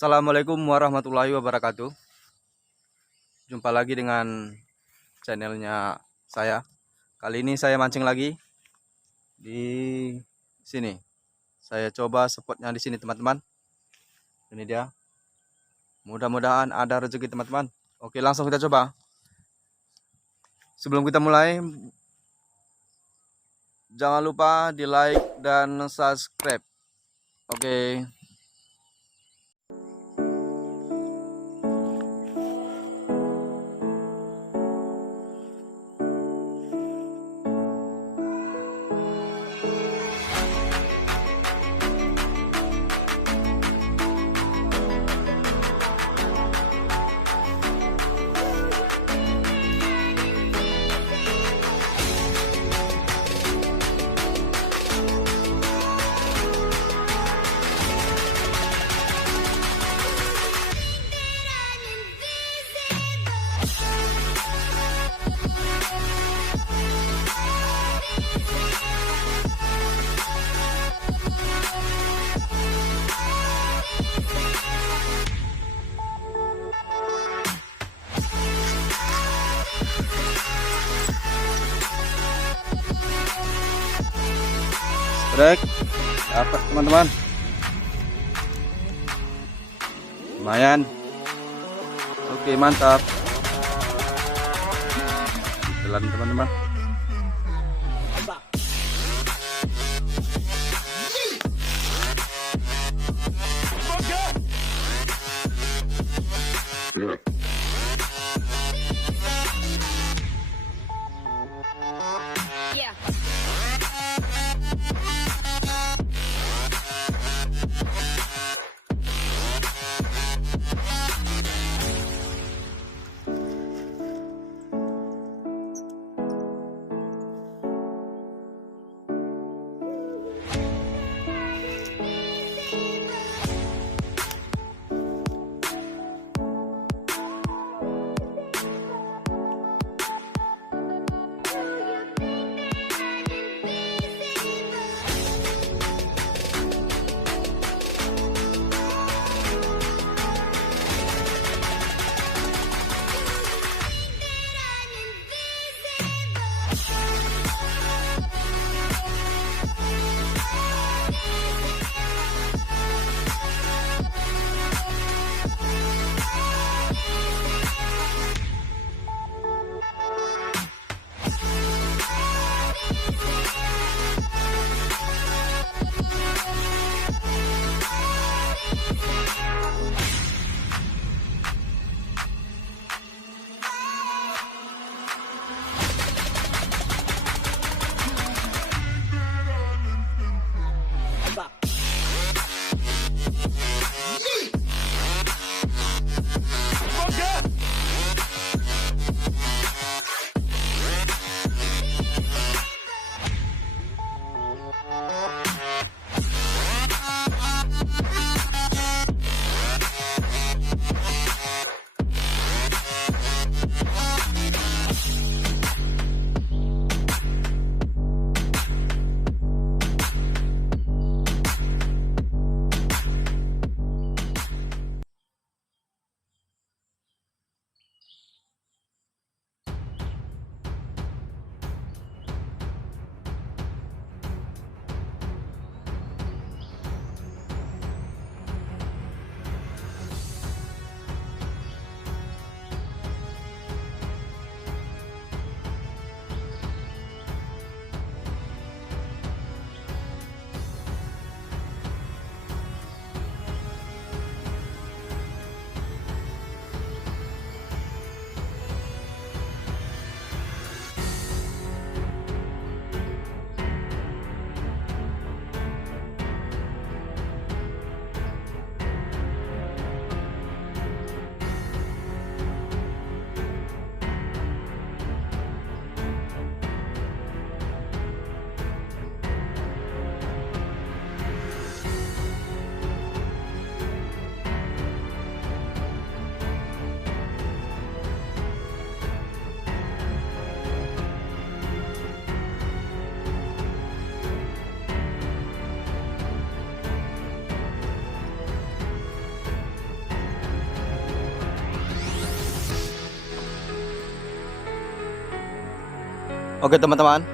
Assalamualaikum warahmatullahi wabarakatuh. Jumpa lagi dengan channelnya saya. Kali ini saya mancing lagi di sini. Saya coba spotnya di sini, teman-teman. Ini dia. Mudah-mudahan ada rezeki, teman-teman. Oke, langsung kita coba. Sebelum kita mulai, jangan lupa di like dan subscribe. Oke. Brek, dapat teman-teman. Lumayan. Oke, mantap. Jalan teman-teman. Oke teman-teman,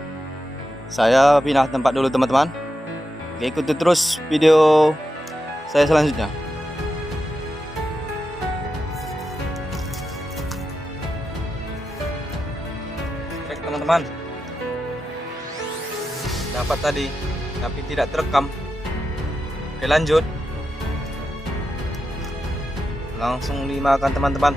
saya pindah tempat dulu teman-teman. Oke, ikuti terus video saya selanjutnya. Baik teman-teman, dapat tadi tapi tidak terekam. Oke, lanjut, langsung dimakan teman-teman.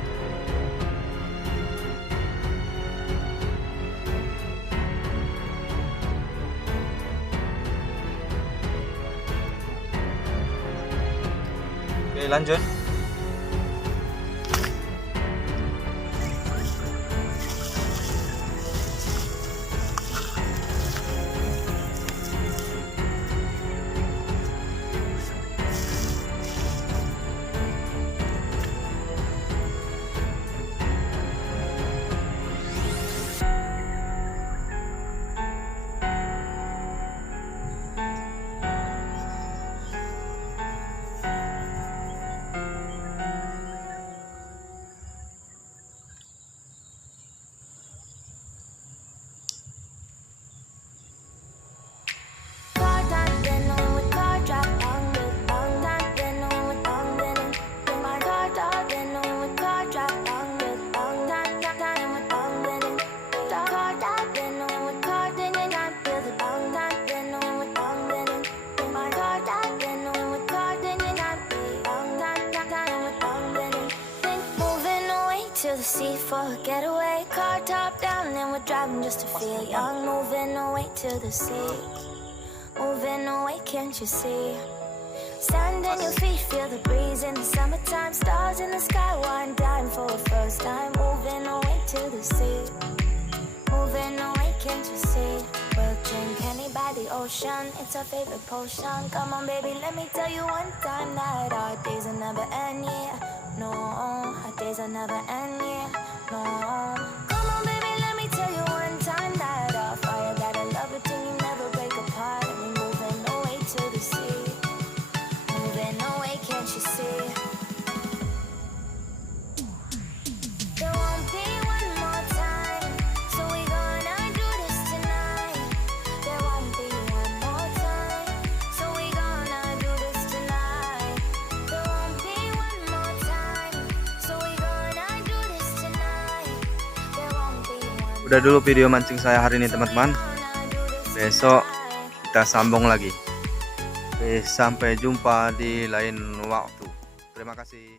Oke, lanjut. To the sea for a getaway, car top down and we're driving just to feel young. Moving away to the sea, moving away, can't you see? Stand on your feet, feel the breeze in the summertime. Stars in the sky, one dime for a first time. Moving away to the sea, moving away, can't you see? We'll drink honey by the ocean, it's our favorite potion. Come on baby, let me tell you one time that our days will never end, yeah. No, our days will never end, yeah. No, come on baby, let me tell you one time that our fire got a love it till you never break apart. And we're moving away to the sea, moving away, can't you see? There won't be one more time, so we gonna do this tonight. There won't be one more time, so we gonna do this tonight. There won't be one more time, so we gonna do this tonight. There won't be one. Udah dulu video mancing saya hari ini teman-teman. Besok kita sambung lagi. Sampai jumpa di lain waktu. Terima kasih.